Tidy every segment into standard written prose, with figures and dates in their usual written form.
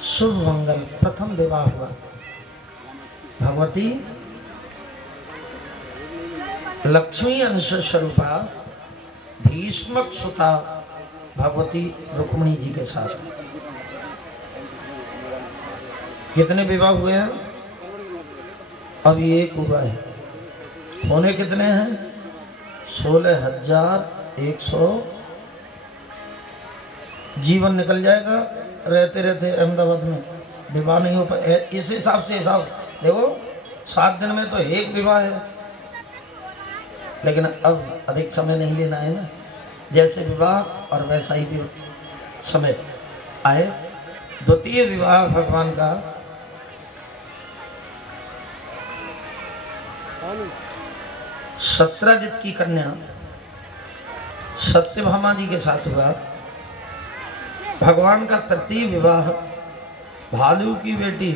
शुभ मंगल प्रथम विवाह हुआ। भगवती लक्ष्मी अंश स्वरूपा भीष्मक सुता भगवती रुक्मिणी जी के साथ। कितने विवाह हुए हैं? अभी एक हुआ है। होने कितने हैं? 16,100। जीवन निकल जाएगा रहते रहते अहमदाबाद में विवाह नहीं हो पाए। इस हिसाब से हिसाब देखो, 7 दिन में तो एक विवाह है। लेकिन अब अधिक समय नहीं लेना है ना, जैसे विवाह और वैसा ही भी समय आए। द्वितीय विवाह भगवान का सत्रजित की कन्या सत्यभामा जी के साथ हुआ। भगवान का तृतीय विवाह भालू की बेटी,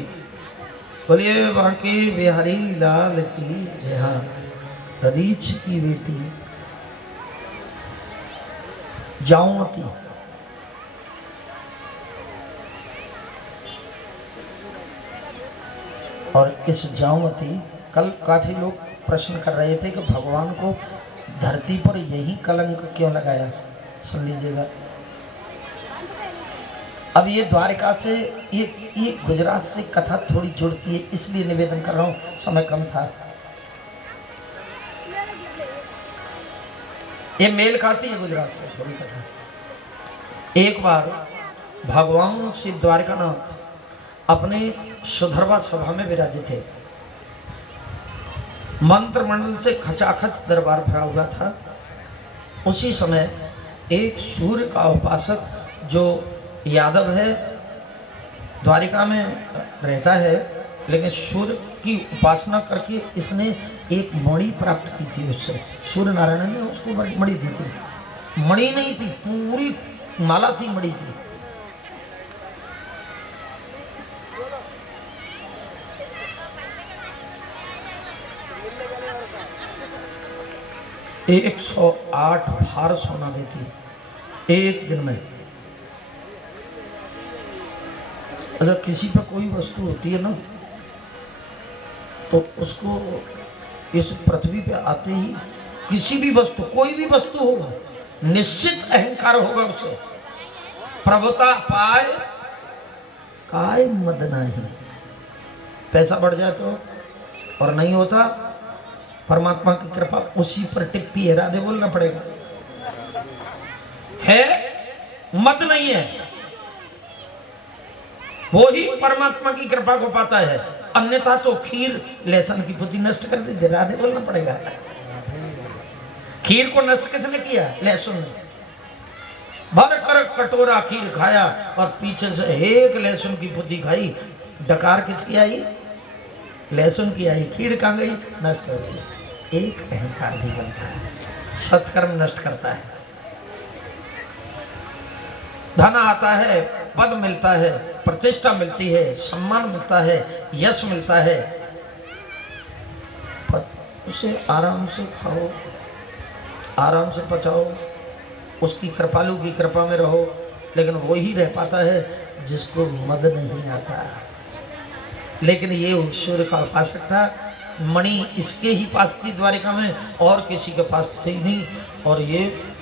बोलिए बांके बिहारी लाल की, यहाँ रीछ की बेटी जाऊमती। और इस जाऊमती, कल काफी लोग प्रश्न कर रहे थे कि भगवान को धरती पर यही कलंक क्यों लगाया। सुन लीजिएगा। अब ये द्वारिका से ये गुजरात से कथा थोड़ी जुड़ती है, इसलिए निवेदन कर रहा हूं, समय कम था। ये मेल खाती है गुजरात से थोड़ी कथा। एक बार भगवान श्री द्वारिकानाथ अपने सुधरवा सभा में विराजित थे। मंत्रमंडल से खचाखच दरबार भरा हुआ था। उसी समय एक सूर्य का उपासक जो यादव है, द्वारिका में रहता है, लेकिन सूर्य की उपासना करके इसने एक मणि प्राप्त की थी। उससे सूर्य नारायण ने उसको मणि दी थी। मणि नहीं थी, पूरी माला थी मणि की। एक 108 भार सोना देती एक दिन में। अगर किसी पर कोई वस्तु होती है ना, तो उसको इस पृथ्वी पे आते ही किसी भी वस्तु, कोई भी वस्तु होगा, निश्चित अहंकार होगा उसे। प्रभुता पाए काय मद नहीं। पैसा बढ़ जाए तो, और नहीं होता, परमात्मा की कृपा उसी पर टिकती है। राधे बोलना पड़ेगा। है मद नहीं है, वो ही परमात्मा की कृपा को पाता है। अन्यथा तो खीर लहसुन की पुती नष्ट कर देते। राधे बोलना पड़ेगा। खीर को नष्ट किसने किया? लहसुन ने। भर कर कटोरा खीर खाया और पीछे से एक लहसुन की पुती खाई। डकार किसकी आई? लहसुन की आई। खीर कहां गई? नष्ट हो गई। एक अहंकार जीवन का सत्कर्म नष्ट करता है। धन आता है, पद मिलता है, प्रतिष्ठा मिलती है, सम्मान मिलता है, यश मिलता है, पर उसे आराम से खाओ, आराम से पचाओ, उसकी कृपालु की कृपा में रहो। लेकिन वो ही रह पाता है जिसको मद नहीं आता। लेकिन ये सूर्य का उपासक था। मणि इसके ही पास थी द्वारिका में, और किसी के पास थी नहीं। और ये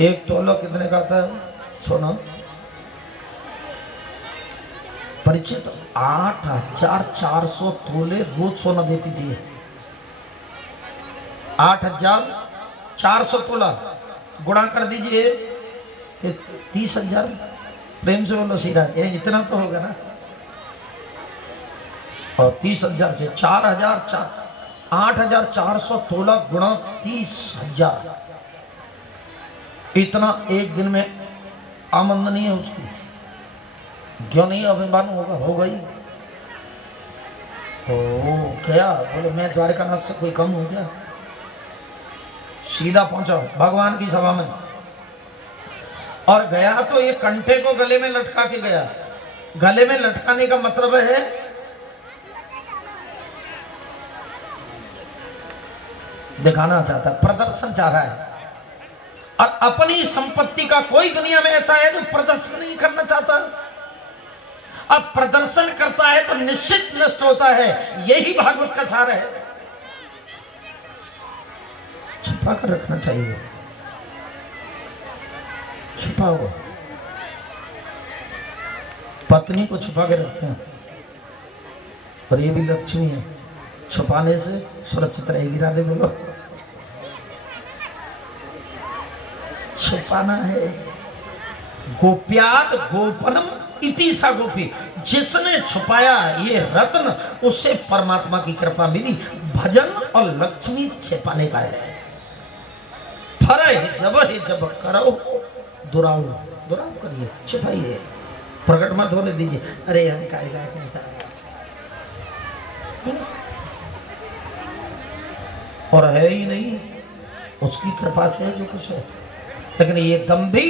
एक तोला कितने का था सोना? परिचित 8,400 तोले रोज सोना देती थी। 8,400 तोला गुणा कर दीजिए कि 30,000। प्रेम से बोलो सीधा, इतना तो होगा ना। और 30,000 से 4,000, 8,400 तोला गुणा 30,000, इतना एक दिन में आमदनी है उसकी। क्यों नहीं अभिमान होगा? होगा ही। ओ क्या बोले, मैं द्वारकानाथ से कोई कम हो गया? सीधा पहुंचा भगवान की सभा में, और गया तो ये कंठे को गले में लटका के गया। गले में लटकाने का मतलब है दिखाना चाहता है, प्रदर्शन चाह रहा है। और अपनी संपत्ति का कोई दुनिया में ऐसा है जो प्रदर्शन नहीं करना चाहता। अब प्रदर्शन करता है तो निश्चित नष्ट होता है। यही भागवत का सार है। छुपा कर रखना चाहिए, छुपाओ। पत्नी को छुपा के रखते हैं, और ये भी लक्ष्मी है, छुपाने से सुरक्षित रहेगी। राधे बोलो। छुपाना है। गोप्याद गोपनम इति सा गोपी, जिसने छुपाया ये रत्न उसे परमात्मा की कृपा मिली। भजन और लक्ष्मी छिपाने का है। फर जब करो दुराऊ, दुराऊ करिए, छिपाइए, प्रकट मत होने दीजिए। अरे हम कैसा कैसा, और है ही नहीं, उसकी कृपा से जो कुछ है। लेकिन ये दम्भी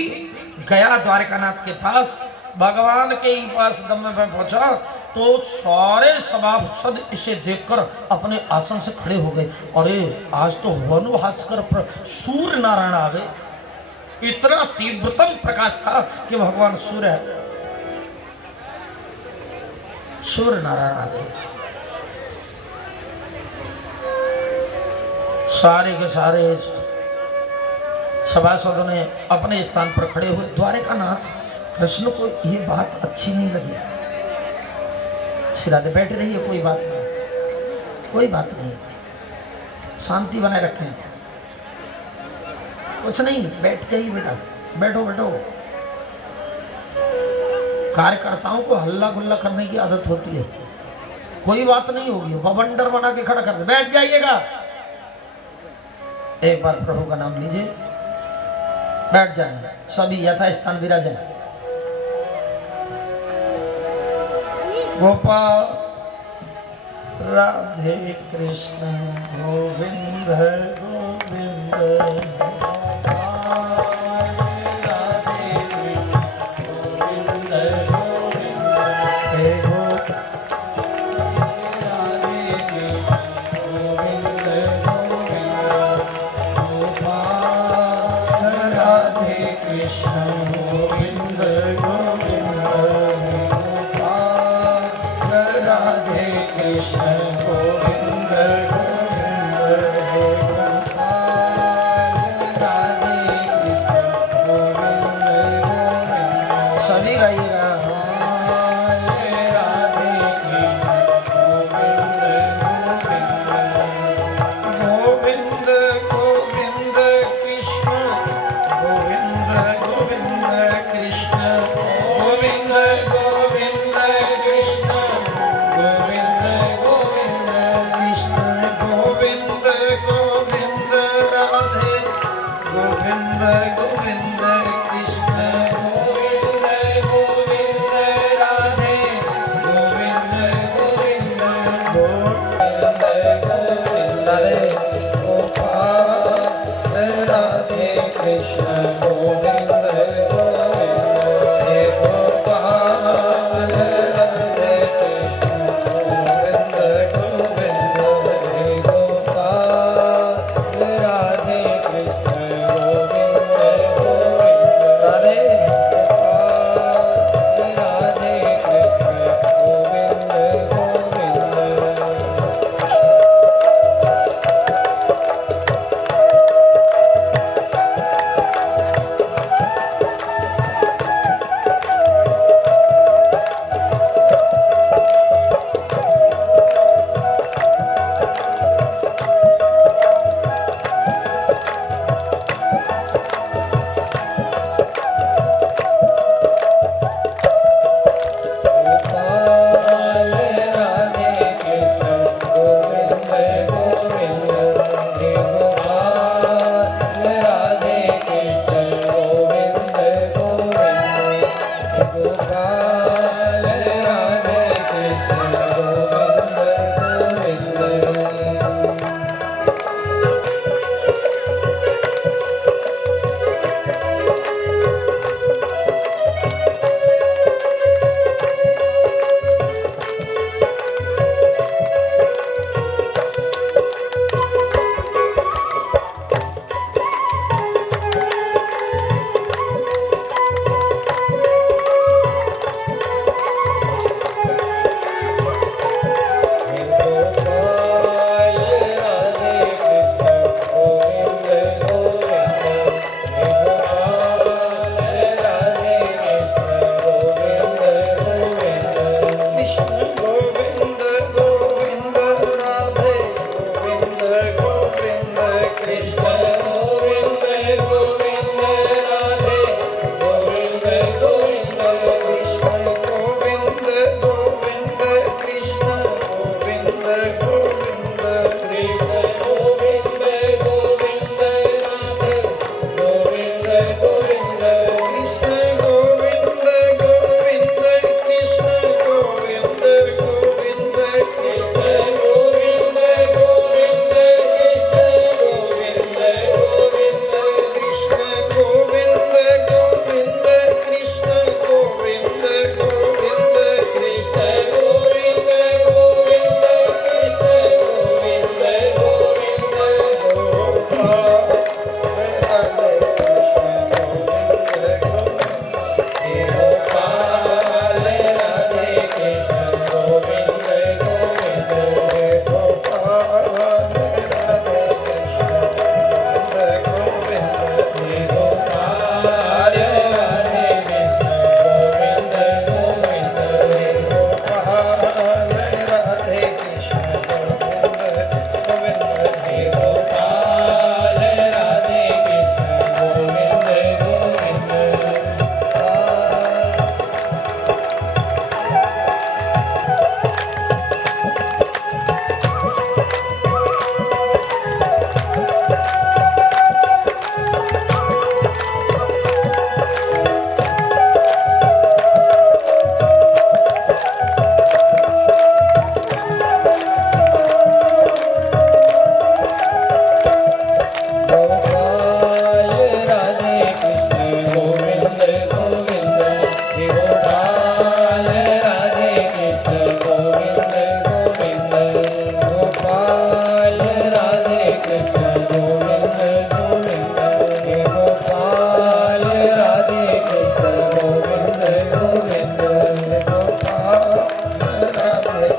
गया द्वारकानाथ के पास, भगवान के ही पास दम में पहुंचा तो सारे सभासद इसे देखकर अपने आसन से खड़े हो गए। अरे आज तो वनु भास्कर पर सूर्य नारायण आ गए। इतना तीव्रतम प्रकाश था कि भगवान सूर्य नारायण आ गए। सारे के सारे सभासदों ने अपने स्थान पर खड़े हुए। द्वारकानाथ कृष्ण को ये बात अच्छी नहीं लगी। श्री बैठ रही है, कोई बात नहीं, कोई बात नहीं, शांति बनाए रखें, कुछ नहीं, बैठ जाइए बेटा, बैठो बैठो। कार्यकर्ताओं को हल्ला गुल्ला करने की आदत होती है। कोई बात नहीं होगी, बवंडर बना के खड़ा कर दे, बैठ जाइएगा। एक बार प्रभु का नाम लीजिए, बैठ जाए, सभी यथा स्थान विराजे। गोपाल राधे कृष्ण गोविंद गोविंद।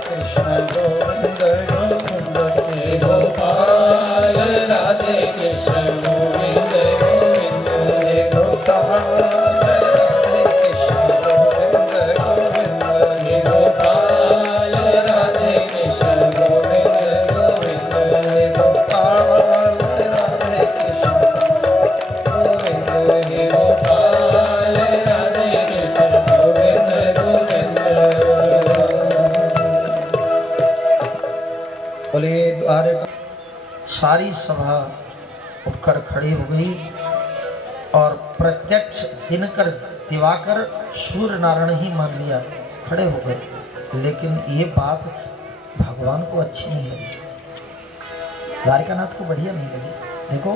कृष्ण गोविंद गोविंद हे गोपाल राधे कृष्ण गोविंद गोविंद हे गोपाल राधे कृष्ण गोविंद गोविंद हे गोपाल राधे कृष्ण गोविंद गोविंद हे गोपाल राधे कृष्ण गोविंद हे गोपाल राधे कृष्ण गोविंद गोविंद। बोले द्वारे सारी सभा उठकर खड़ी हो गई और प्रत्यक्ष दिनकर दिवाकर सूर्य नारायण ही मान लिया, खड़े हो गए। लेकिन ये बात भगवान को अच्छी नहीं लगी, द्वारिकानाथ को बढ़िया नहीं लगी। देखो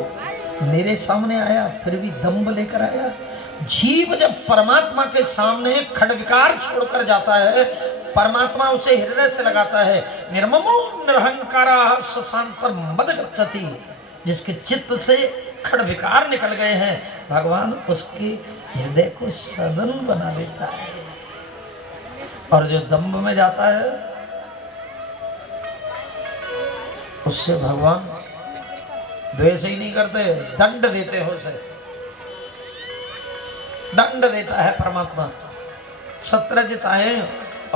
मेरे सामने आया फिर भी दम्भ लेकर आया। जीव जब परमात्मा के सामने खडविकार छोड़कर जाता है, परमात्मा उसे हृदय से लगाता है। निर्ममो निरहंकारा शांत मद गच्छति, जिसके चित्त से खडविकार निकल गए हैं, भगवान उसके हृदय को सदन बना देता है। और जो दम्भ में जाता है उससे भगवान द्वेष ही नहीं करते, दंड देते हो उसे, दंड देता है परमात्मा। सत्यजित आए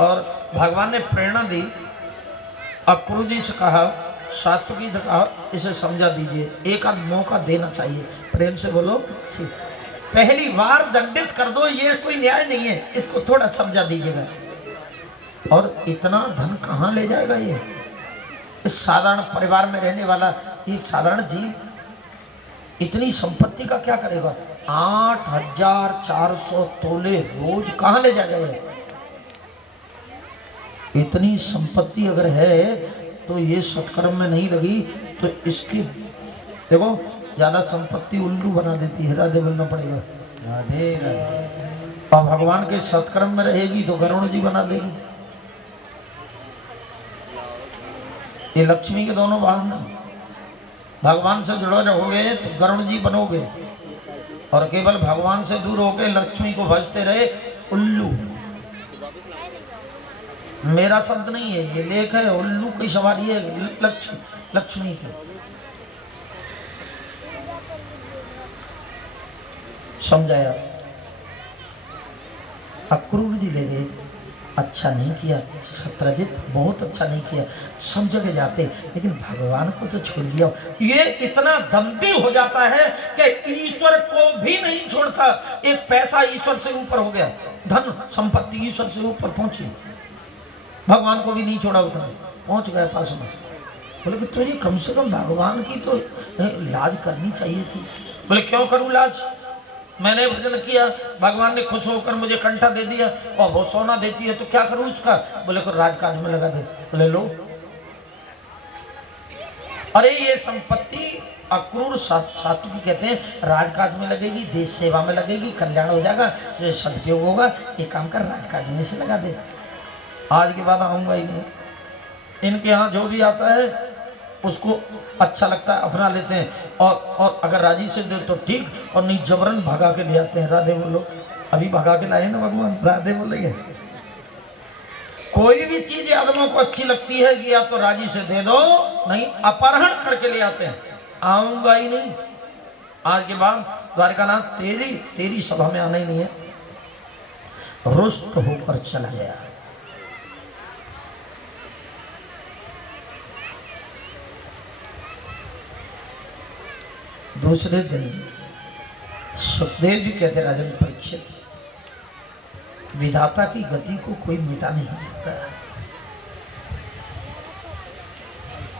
और भगवान ने प्रेरणा दी, अक्रूर जी से कहा, सात्विकी से कहा, इसे समझा दीजिए, एक आध मौका देना चाहिए, प्रेम से बोलो, पहली बार दंडित कर दो, ये कोई न्याय नहीं है, इसको थोड़ा समझा दीजिएगा। और इतना धन कहाँ ले जाएगा ये? इस साधारण परिवार में रहने वाला एक साधारण जीव इतनी संपत्ति का क्या करेगा? 8,400 तोले रोज कहाँ ले जाएगा ये? इतनी संपत्ति अगर है तो ये सत्कर्म में नहीं लगी तो इसकी देखो ज्यादा संपत्ति उल्लू बना देती है। राधे बोलना पड़ेगा, राधे राधे। और भगवान के सत्कर्म में रहेगी तो गरुण जी बना देगी। ये लक्ष्मी के दोनों वाहन, भगवान से जुड़े रहोगे तो गरुण जी बनोगे, और केवल भगवान से दूर होके लक्ष्मी को भजते रहे उल्लू। मेरा शब्द नहीं है, ये लेख है, उल्लू की सवारी है लक्ष्मी की। समझाया, अक्रूर जी ले गए, अच्छा नहीं किया सत्यजित, बहुत अच्छा नहीं किया, सब जगह जाते लेकिन भगवान को तो छोड़ दिया। ये इतना दम्भी हो जाता है कि ईश्वर को भी नहीं छोड़ता। एक पैसा ईश्वर से ऊपर हो गया, धन संपत्ति ईश्वर से ऊपर पहुंची, भगवान को भी नहीं छोड़ा, उतना पहुंच गया पास में। बोले कि तुझे कम से कम भगवान की तो लाज करनी चाहिए थी। बोले क्यों करूं लाज? मैंने भजन किया, भगवान ने खुश होकर मुझे कंठा दे दिया और वो सोना देती है तो क्या करूं उसका? बोले को राजकाज में लगा दे। बोले लो, अरे ये संपत्ति अक्रूर सात्विकी कहते हैं राजकाज में लगेगी, देश सेवा में लगेगी, कल्याण हो जाएगा, जो सदुपयोग होगा, ये काम कर राजकाज में से लगा दे। आज के बाद आऊंगा ही नहीं। इनके यहाँ जो भी आता है उसको अच्छा लगता है, अपना लेते हैं, और अगर राजी से दे तो ठीक, और नहीं जबरन भगा के ले आते हैं। राधे बोलो, अभी भगा के लाए ना भगवान, राधे बोलेंगे। कोई भी चीज आदमों को अच्छी लगती है कि या तो राजी से दे दो, नहीं अपहरण करके ले आते हैं। आऊंगा ही नहीं, आज के बाद द्वारकानाथ तेरी सभा में आना ही नहीं है। रुष्ट होकर चला गया। दूसरे दिन सुखदेव जी कहते, राजन परीक्षित, विधाता की गति को कोई मिटा नहीं सकता,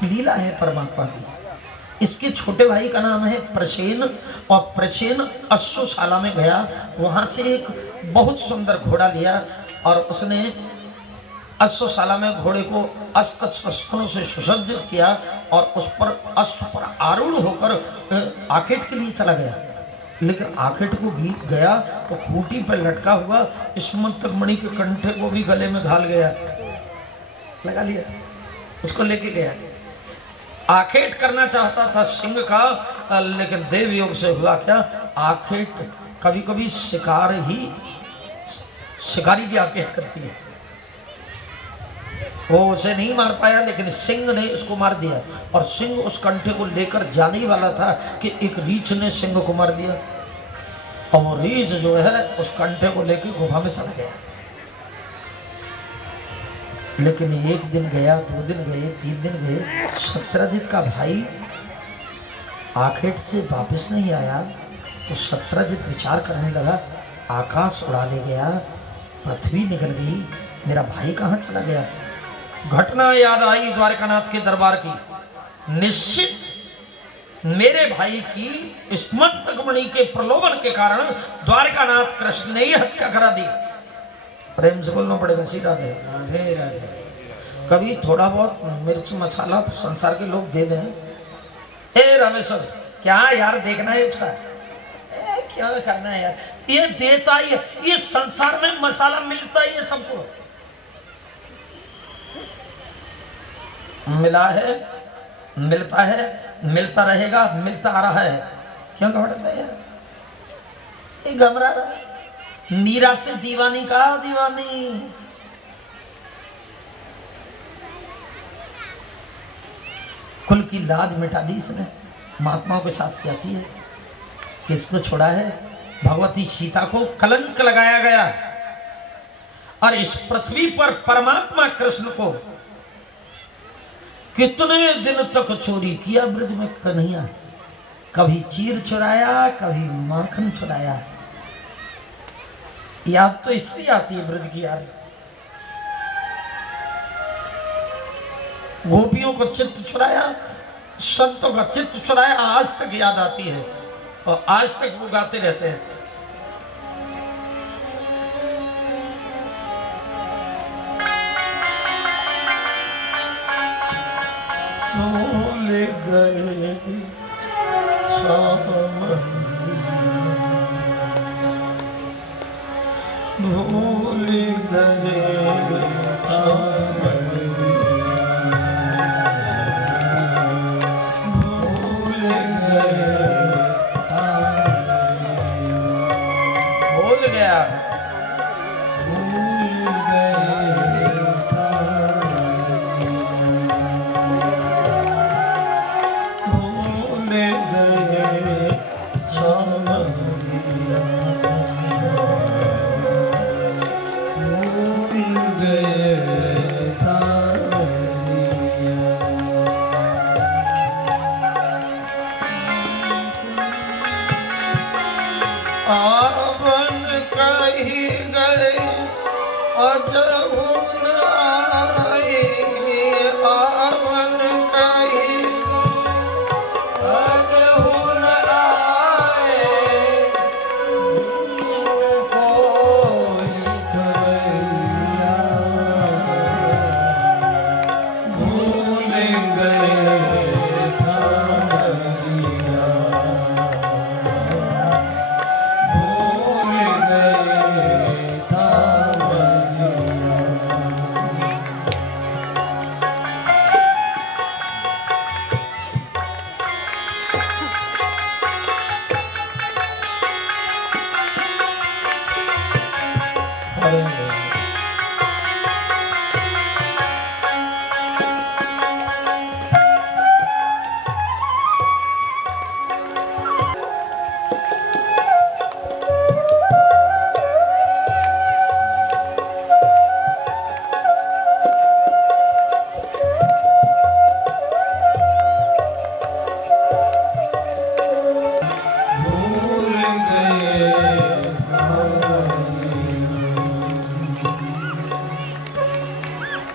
लीला है परमात्मा की। इसके छोटे भाई का नाम है प्रसेन, और प्रसेन अश्वशाला में गया, वहां से एक बहुत सुंदर घोड़ा लिया और उसने अश्वशाला में घोड़े को अस्त्र शस्त्रों से सुसज्जित किया और उस पर अश्व पर आरूढ़ होकर आखेट के लिए चला गया। लेकिन आखेट को गया तो खूंटी पर लटका हुआ स्मंत्र मणि के कंठे को भी गले में घाल गया, लगा लिया, उसको लेके गया। आखेट करना चाहता था सिंह का, लेकिन देव योग से हुआ क्या, आखेट कभी कभी शिकारी की आखेट करती है। वो उसे नहीं मार पाया, लेकिन सिंह ने उसको मार दिया। और सिंह उस कंठे को लेकर जाने ही वाला था कि एक रीछ ने सिंह को मार दिया, और वो रीछ जो है उस कंठे को लेकर गुफा में चला गया। लेकिन एक दिन गया, 2 दिन गए, 3 दिन गए, सत्यजित का भाई आखेट से वापस नहीं आया। तो सत्यजित विचार करने लगा, आकाश उड़ा ले गया, पृथ्वी निकल गई, मेरा भाई कहाँ चला गया। घटना याद आई द्वारकानाथ के दरबार की। निश्चित मेरे भाई की स्मंतकमणि के प्रलोभन के कारण द्वारकानाथ कृष्ण ने ही हत्या करा दी। प्रेम से बोलना पड़ेगा, सीधा दे राधे राधे। कभी थोड़ा बहुत मिर्च मसाला संसार के लोग दे दें। ए रामेश्वर, क्या यार देखना है उसका, क्या करना है यार, ये देता ही है, ये संसार में मसाला मिलता ही है सबको। मिला है, मिलता है, मिलता रहेगा, मिलता आ रहा है। क्यों घबराता है यार, ये घबरा रहा है। मीरा से दीवानी कहा, दीवानी कुल की लाज मिटा दी इसने, महात्माओं के साथ जाती है। किसको छोड़ा है, भगवती सीता को कलंक लगाया गया। और इस पृथ्वी पर परमात्मा कृष्ण को कितने दिन तक चोरी किया ब्रज में कन्हैया। कभी चीर चुराया, कभी माखन चुराया। याद तो इसलिए आती है ब्रज की याद। गोपियों को चित्त चुराया, संतों का चित्त चुराया, आज तक याद आती है और आज तक वो गाते रहते हैं। भूल गए भूल गए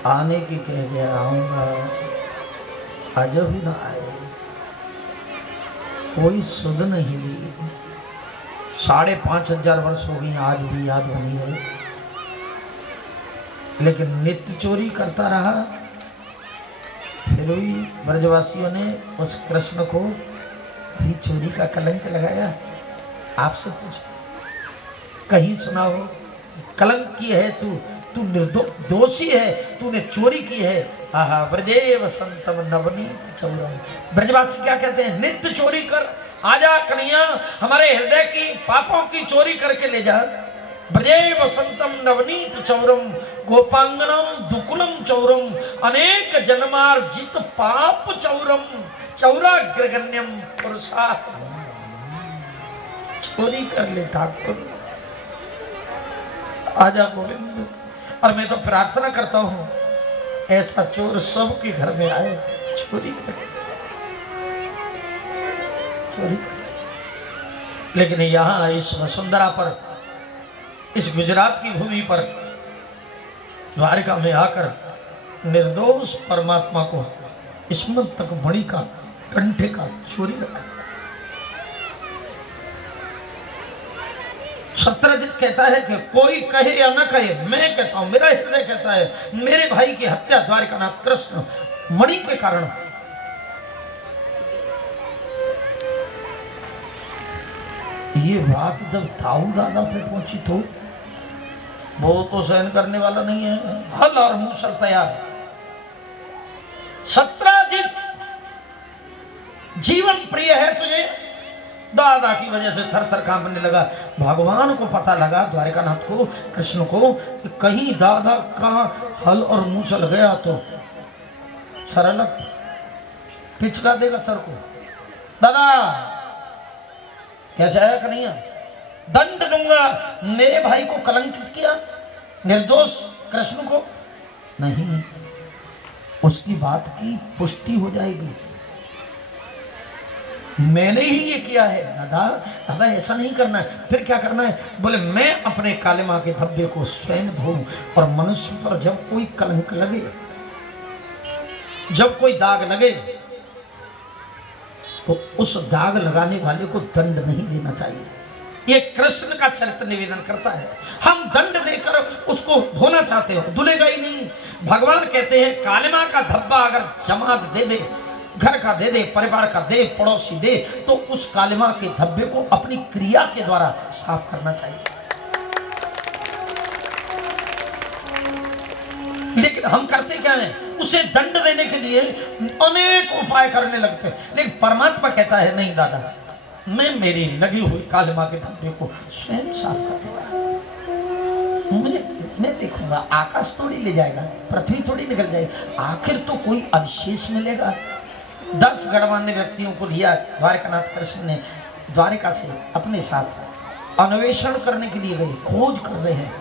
आने की कह गया, आऊंगा, अजब न आए, कोई सुध नहीं ली। 5,500 वर्ष हो गई, आज भी याद बनी है। लेकिन नित्य चोरी करता रहा। फिर भी ब्रजवासियों ने उस कृष्ण को भी चोरी का कलंक लगाया। आपसे पूछ, कहीं सुना हो कलंक की है तू, तू निर्दोषी है, तूने चोरी की है। आहा ब्रजे वसंतम नवनीत चौरम। ब्रजवासी क्या कहते हैं, नित्य चोरी कर, आजा कन्हैया हमारे हृदय की पापों की चोरी करके ले जा। ब्रजे वसंतम नवनीत चौरम गोपांगनम दुकुलम चौरम अनेक जन्मार्जित पाप चौरम चौराग्रगण्यम पुरुषा। चोरी कर ले ठाकुर, आजा गोविंद। और मैं तो प्रार्थना करता हूं ऐसा चोर सबके घर में आए, चोरी करे, चोरी करे। लेकिन यहां इस वसुंधरा पर, इस गुजरात की भूमि पर, द्वारिका में आकर निर्दोष परमात्मा को स्मृत तक मणि का, कंठे का चोरी रखा। सत्यजित कहता है कि कोई कहे या न कहे, मैं कहता हूं, मेरा हृदय कहता है, मेरे भाई की हत्या द्वारिकानाथ कृष्ण मणि के कारण। ये बात जब ताऊ दादा पे पहुंची तो वो तो सहन करने वाला नहीं है, हल और मूसल तैयार। सत्यजित, जीवन प्रिय है तुझे, दादा की वजह से थर थर कांपने लगा। भगवान को पता लगा, द्वारिकानाथ को, कृष्ण को, कि कहीं दादा का हल और मूसल गया तो सरल पिचका देगा सर को। दादा कैसे आया कन्हैया, दंड दूंगा। मेरे भाई को कलंकित किया, निर्दोष कृष्ण को नहीं, उसकी बात की पुष्टि हो जाएगी। मैंने ही ये किया है। दादा दादा ऐसा नहीं करना है। फिर क्या करना है? बोले मैं अपने काले मां के धब्बे को स्वयं धोऊं, और मनुष्य पर जब कोई कलंक लगे, जब कोई दाग लगे, तो उस दाग लगाने वाले को दंड नहीं देना चाहिए। ये कृष्ण का चरित्र निवेदन करता है। हम दंड देकर उसको धोना चाहते हो, धुलेगा ही नहीं। भगवान कहते हैं काले मां का धब्बा अगर समाज दे दे, घर का दे दे, परिवार का दे, पड़ोसी दे, तो उस काले मां के धब्बे को अपनी क्रिया के द्वारा साफ करना चाहिए। लेकिन हम करते क्या है? उसे दंड देने के लिए अनेक उपाय करने लगते हैं। लेकिन परमात्मा कहता है नहीं दादा, मैं मेरी लगी हुई काले मां के धब्बे को स्वयं साफ करूंगा। मैं देखूंगा, आकाश थोड़ी ले जाएगा, पृथ्वी थोड़ी निकल जाएगी, आखिर तो कोई अवशेष मिलेगा। 10 गणमान्य व्यक्तियों को लिया द्वारिकानाथ कृष्ण ने, द्वारिका से अपने साथ अन्वेषण करने के लिए गए, खोज कर रहे हैं।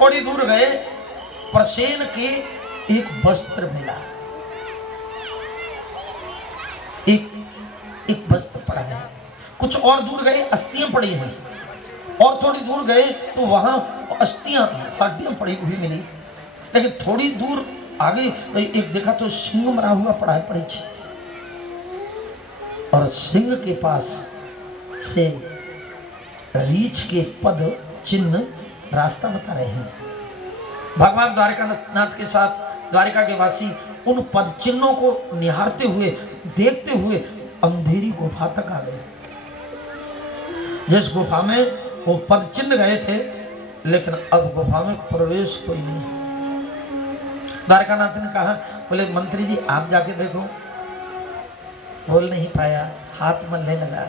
थोड़ी दूर गए, प्रसेन के एक वस्त्र मिला, एक वस्त्र पड़ा है। कुछ और दूर गए, अस्थियां पड़ी हैं, और थोड़ी दूर गए तो वहां अस्थियां, हड्डियां पड़ी हुई मिली। लेकिन थोड़ी दूर आगे एक देखा तो सिंह मरा हुआ पड़ा है पीछे, और सिंह के पास से रीछ के पद चिन्ह रास्ता बता रहे हैं। भगवान द्वारिकानाथ के साथ द्वारिका के वासी उन पद चिन्हों को निहारते हुए, देखते हुए अंधेरी गुफा तक आ गए। जिस गुफा में वो पद चिन्ह गए थे, लेकिन अब गुफा में प्रवेश कोई नहीं। द्वारकानाथ ने कहा, बोले मंत्री जी आप जाके देखो। बोल नहीं पाया, हाथ मलने लगा।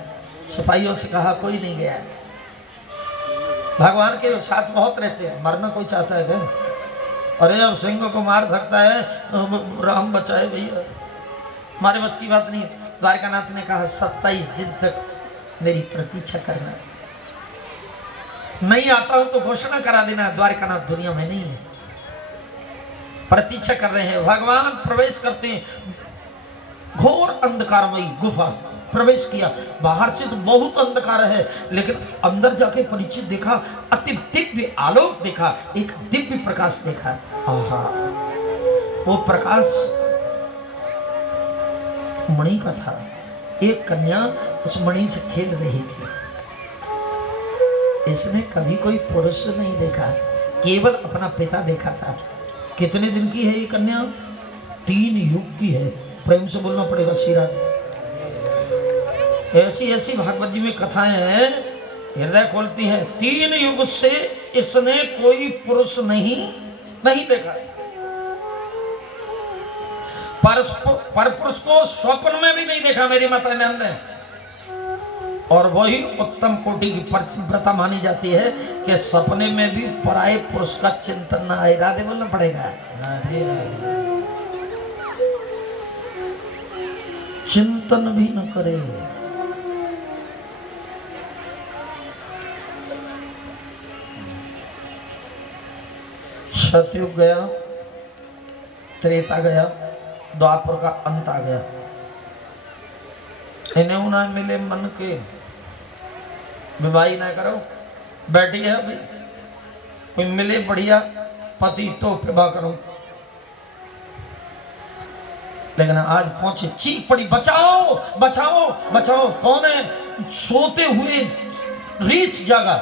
सिपाहियों से कहा कोई नहीं गया। भगवान के साथ बहुत रहते हैं, मरना कोई चाहता है क्या? अरे अब सिंह को मार सकता है, राम बचाए भैया, हमारे बस की बात नहीं। द्वारकानाथ ने कहा 27 दिन तक मेरी प्रतीक्षा करना, नहीं आता हूं तो घोषणा करा देना द्वारकानाथ दुनिया में नहीं है। प्रतीक्षा कर रहे हैं। भगवान प्रवेश करते हैं, घोर अंधकारमयी गुफा प्रवेश किया। बाहर से तो बहुत अंधकार है, लेकिन अंदर जाके परिचित देखा, अति दिव्य आलोक देखा, एक दिव्य प्रकाश देखा। आहा, वो प्रकाश मणि का था। एक कन्या उस मणि से खेल रही थी। इसने कभी कोई पुरुष नहीं देखा, केवल अपना पिता देखा था। कितने दिन की है ये कन्या? 3 युग की है। प्रेम से बोलना पड़ेगा श्रीराम। ऐसी ऐसी भागवत जी में कथाएं हैं, हृदय खोलती हैं। 3 युग से इसने कोई पुरुष नहीं देखा। पर पुरुष को स्वप्न में भी नहीं देखा। मेरी माता ने, और वही उत्तम कोटि की प्रतिव्रता मानी जाती है कि सपने में भी पराये पुरुष का चिंतन ना आए। राधे बोलना पड़ेगा, चिंतन भी न करे। सतयुग गया, त्रेता गया, द्वापर का अंत आ गया। इन्हें ना मिले मन के, विवाही ना करो, बैठी है अभी, कोई मिले बढ़िया पति तो विवाह करो। लेकिन आज पहुंचे, चीख पड़ी, बचाओ बचाओ बचाओ। कौन है? सोते हुए रीछ जागा।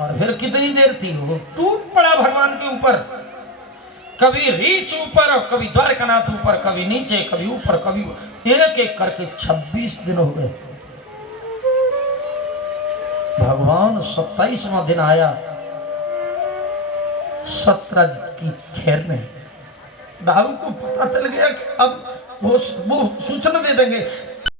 और फिर कितनी देर थी, वो टूट पड़ा भगवान के ऊपर। कभी रीछ ऊपर, कभी द्वारकानाथ ऊपर, कभी नीचे, कभी ऊपर, कभी एक एक करके 26 दिन हो गए। भगवान 27वां दिन आया, सत्यराज की खैर नहीं। दाऊ को पता चल गया कि अब वो सूचना दे देंगे